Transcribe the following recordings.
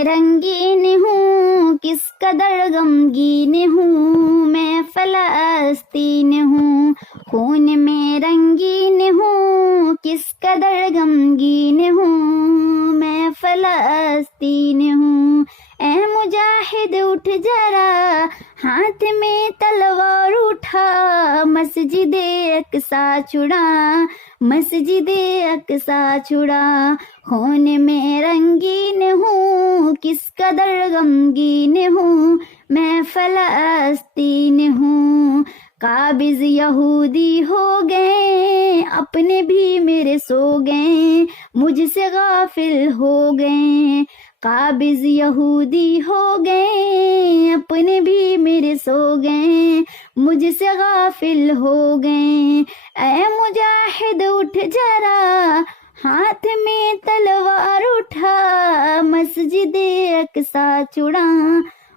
میں رنگین ہوں کس قدر غمگین ہوں میں فلسطین ہوں، خون میں رنگین ہوں کس قدر غمگین ہوں میں فلسطین ہوں۔ اے مجاہد اٹھ ذرا ہاتھ میں تلوار اٹھا، مسجد اقصیٰ چھڑا، مسجد اقصیٰ چھڑا، خون میں رنگین ہوں کس قدر غمگین ہوں میں فلسطین ہوں۔ قابض یہودی ہو گئے اپنے بھی میرے سو گئے، مجھ سے غافل ہو گئے، قابض یہودی ہو گئے اپنے بھی میرے سو گئے، مجھ سے غافل ہو گئے۔ اے مجاہد اٹھ ذرا ہاتھ میں تلوار اٹھا، مسجد اقصیٰ چھڑا،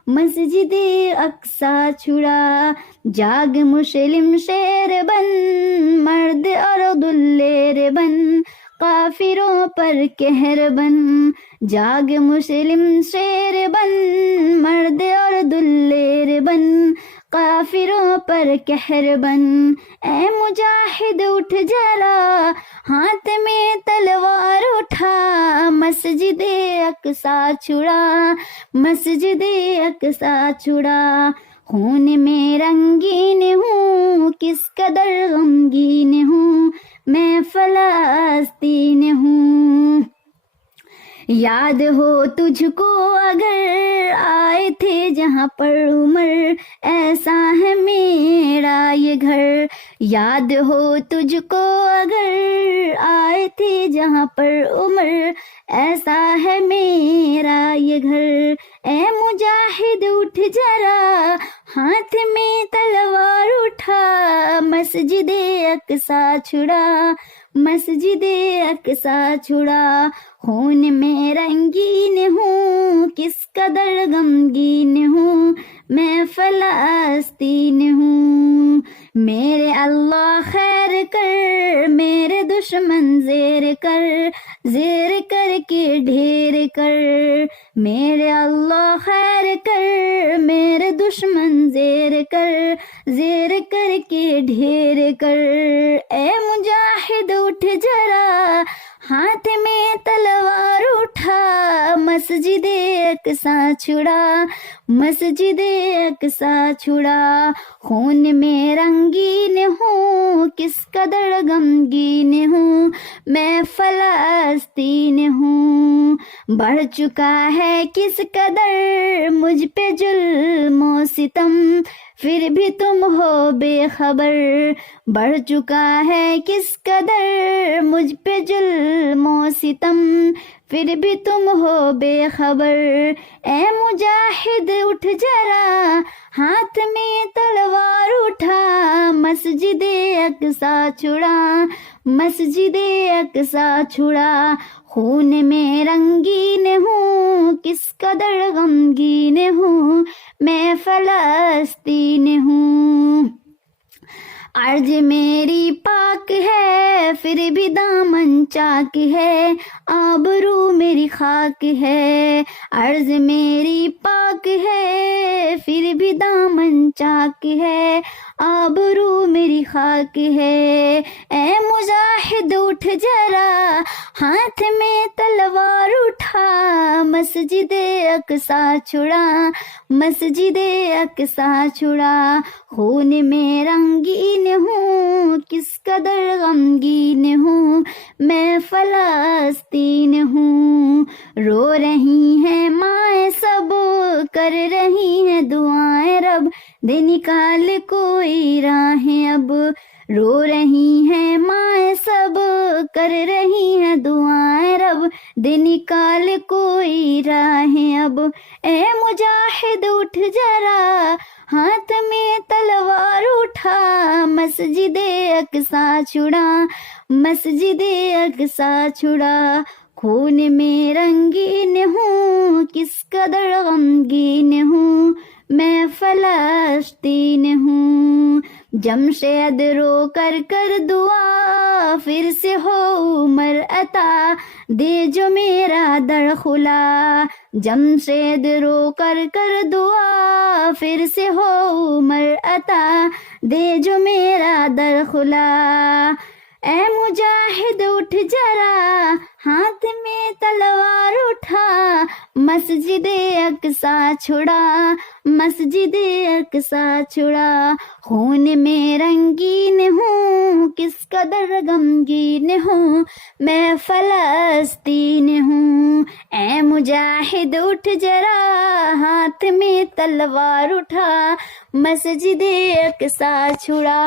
مسجد اقصیٰ چھڑا، جاگ مسلم شیر بن، مرد اور دلیر بن، کافروں پر قہر بن، جاگ مسلم شیر بن، مرد اور دلیر بن، کافروں پر قہر بن۔ اے مجاہد اٹھ ذرا ہاتھ میں تلوار اٹھا، مسجد اقصیٰ چھڑا، مسجد اقصیٰ چھڑا، خون میں رنگین ہوں کس قدر غمگین ہوں میں فلسطین ہوں۔ یاد ہو تجھ کو اگر آئے تھے جہاں پر عمر، ایسا ہے میرا یہ گھر، یاد ہو تجھ کو اگر آئے تھے جہاں پر عمر، ایسا ہے میرا یہ گھر۔ اے مجاہد اٹھ ذرا ہاتھ میں تلوار اٹھا، مسجد اقصیٰ چھڑا، مسجد اقصیٰ چھڑا، خون میں رنگین ہوں کس قدر غمگین ہوں میں فلسطین ہوں۔ میرے اللہ خیر کر، میرے دشمن زیر کر، زیر کر کے ڈھیر کر، میرے اللہ خیر کر، میرے دشمن زیر کر، زیر کر کے ڈھیر کر۔ اے مجاہد اٹھ ذرا ہاتھ میں تلوار اٹھا، مسجد اقصیٰ چھڑا، مسجد اقصیٰ چھڑا، خون میں رنگین ہوں کس قدر غمگین ہوں میں فلسطین ہوں۔ بڑھ چکا ہے کس قدر مجھ پہ ظلم و ستم، پھر بھی تم ہو بے خبر، بڑھ چکا ہے کس قدر مجھ پہ ظلم و ستم، پھر بھی تم ہو بے خبر۔ اے مجاہد اٹھ ذرا ہاتھ میں تلوار اٹھا، مسجد اقصیٰ چھڑا، مسجد اقصیٰ چھڑا، خون میں رنگین ہوں کس قدر غمگین ہوں میں فلسطین ہوں۔ عرض میری پاک ہے پھر بھی دامن چاک ہے، آبرو میری خاک ہے، عرض میری پاک ہے پھر بھی دامن چاک ہے، آبرو میری خاک ہے۔ اے مجاہد اٹھ ذرا ہاتھ میں تلوار اٹھا، مسجد اقصیٰ چھڑا، مسجد اقصیٰ چھڑا، خون میں رنگین ہوں کس قدر غمگین ہوں میں فلسطین ہوں۔ رو رہی ہیں مائیں سب، کر رہی ہیں دعائیں رب، دے نکال کوئی راہیں اب، رو رہی ہیں مائیں سب، کر رہی ہیں دعائیں رب، دے نکال کوئی راہیں اب۔ اے مجاہد اٹھ ذرا ہاتھ میں تلوار اٹھا، مسجد اقصیٰ چھڑا، مسجد اقصیٰ چھڑا، خون میں رنگین ہوں کس قدر غمگین ہوں میں فلسطین ہوں۔ جمشید رو کر دعا پھر سے ہو عمر عطا دے جو میرا در کھلا جمشید رو کر دعا پھر سے ہو عمر عطا دے جو میرا در کھلا اے مجاہد اٹھ جرا ہاتھ میں تلوار اٹھا مسجد اقصیٰ چھڑا مسجد اقصیٰ چھڑا خون میں رنگین ہوں کس قدر غمگین ہوں میں فلسطین ہوں اے مجاہد اٹھ جرا ہاتھ میں تلوار اٹھا مسجد اقصیٰ چھڑا